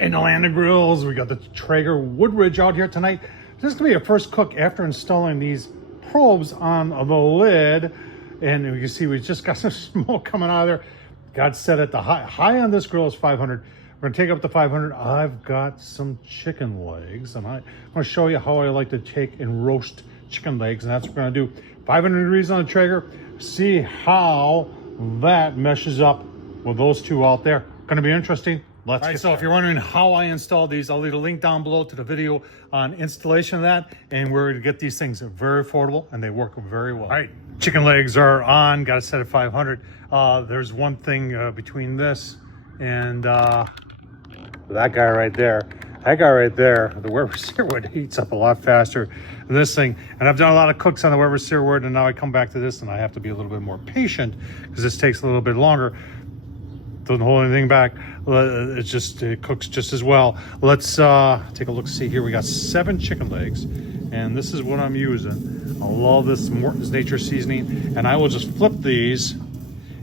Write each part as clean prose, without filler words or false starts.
In the land of grills, we got the Traeger WoodRidge out here tonight. This is gonna be a first cook after installing these probes on the lid. And you can see we just got some smoke coming out of there. Got set at the high on this grill is 500. We're gonna take up to 500. I've got some chicken legs, and I'm gonna show you how I like to take and roast chicken legs, and that's what we're gonna do. 500 degrees on the Traeger. See how that meshes up with those two out there. Gonna be interesting. Let's get started. So if you're wondering how I installed these, I'll leave a link down below to the video on installation of that, and we're gonna get these things very affordable and they work very well. All right, chicken legs are on, got it set at 500. There's one thing between this and that guy right there. That guy right there, the Weber Searwood heats up a lot faster than this thing. And I've done a lot of cooks on the Weber Searwood, and now I come back to this and I have to be a little bit more patient because this takes a little bit longer. Doesn't hold anything back. It cooks just as well. Let's take a look. See here, we got 7 chicken legs, and this is what I'm using. I love this Morton's Nature Seasoning, and I will just flip these,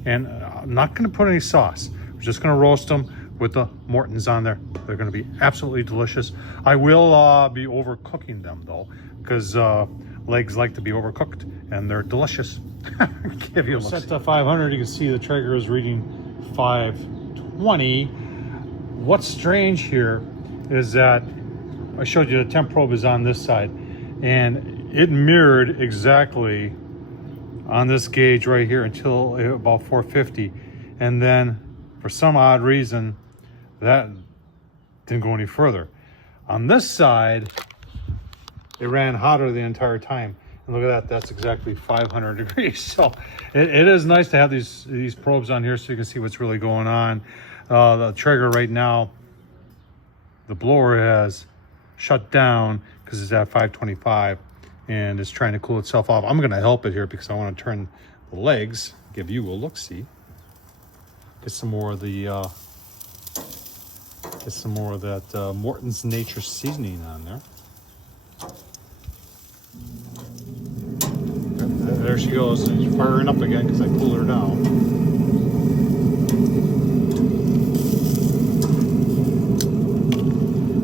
and I'm not going to put any sauce. I'm just going to roast them with the Morton's on there. They're going to be absolutely delicious. I will be overcooking them though, because legs like to be overcooked, and they're delicious. Give you a look. Set to 500. You can see the Traeger is reading 520. What's strange here is that I showed you the temp probe is on this side, and it mirrored exactly on this gauge right here until about 450, and then for some odd reason that didn't go any further. On this side it ran hotter the entire time, and look at that, that's exactly 500 degrees. So it is nice to have these probes on here so you can see what's really going on. The Traeger right now, the blower has shut down because it's at 525 and it's trying to cool itself off. I'm going to help it here because I want to turn the legs, give you a look-see. Get some more of that Morton's Nature Seasoning on there. There she goes. She's firing up again because I cooled her down.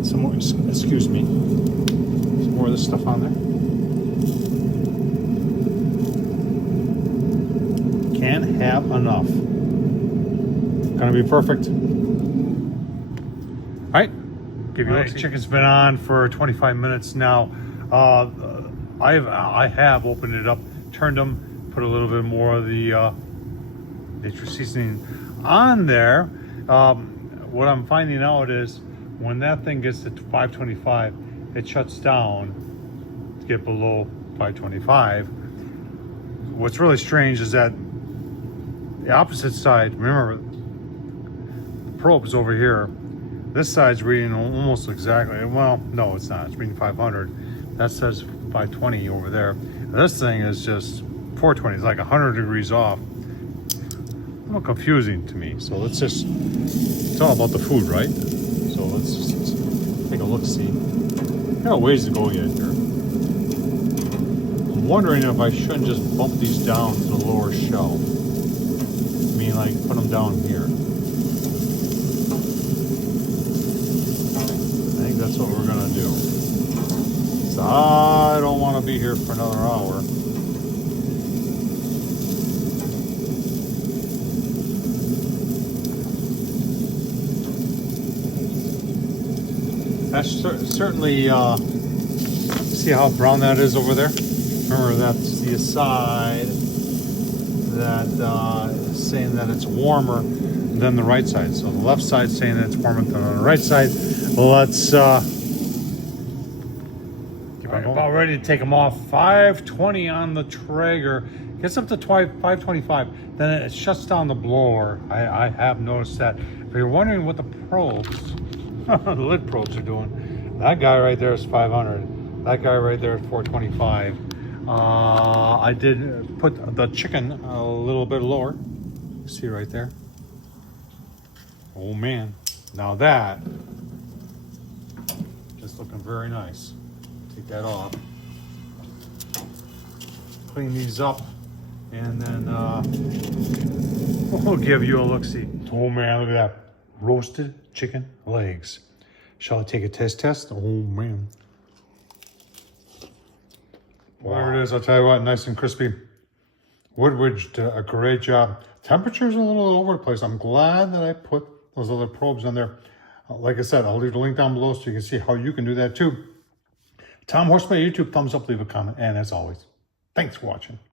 Some more, excuse me. Some more of this stuff on there. Can't have enough. Gonna be perfect. All right. Give you a look. Chicken's been on for 25 minutes now. I have opened it up, turned them, put a little bit more of the Nature Seasoning on there. What I'm finding out is when that thing gets to 525, it shuts down to get below 525. What's really strange is that the opposite side, remember, the probe's over here. This side's reading almost exactly, well, no, it's not. It's reading 500. That says 520 over there. And this thing is just 420. It's like 100 degrees off. A little confusing to me. So let's just, it's all about the food, right? So let's just take a look, see. Got a ways to go yet here. I'm wondering if I shouldn't just bump these down to the lower shelf. I mean, like, put them down here. I think that's what we're gonna do. So I don't want to be here for another hour. That's certainly, see how brown that is over there? Remember, that's the side that is saying that it's warmer than the right side. So the left side saying that it's warmer than on the right side. Let's about ready to take them off. 520 on the Traeger. Gets up to 525. Then it shuts down the blower. I have noticed that. If you're wondering what the probes, the lid probes are doing, that guy right there is 500. That guy right there is 425. I did put the chicken a little bit lower. See right there. Oh man. Now that is looking very nice. Take that off. Clean these up, and then we'll give you a look-see. Oh man, look at that. Roasted chicken legs. Shall I take a taste test? Oh man. Wow. There it is. I'll tell you what, nice and crispy. WoodRidge did a great job. Temperature's a little over the place. I'm glad that I put those other probes on there. Like I said, I'll leave the link down below so you can see how you can do that too. Tom Horsman YouTube, thumbs up, leave a comment, and as always, thanks for watching.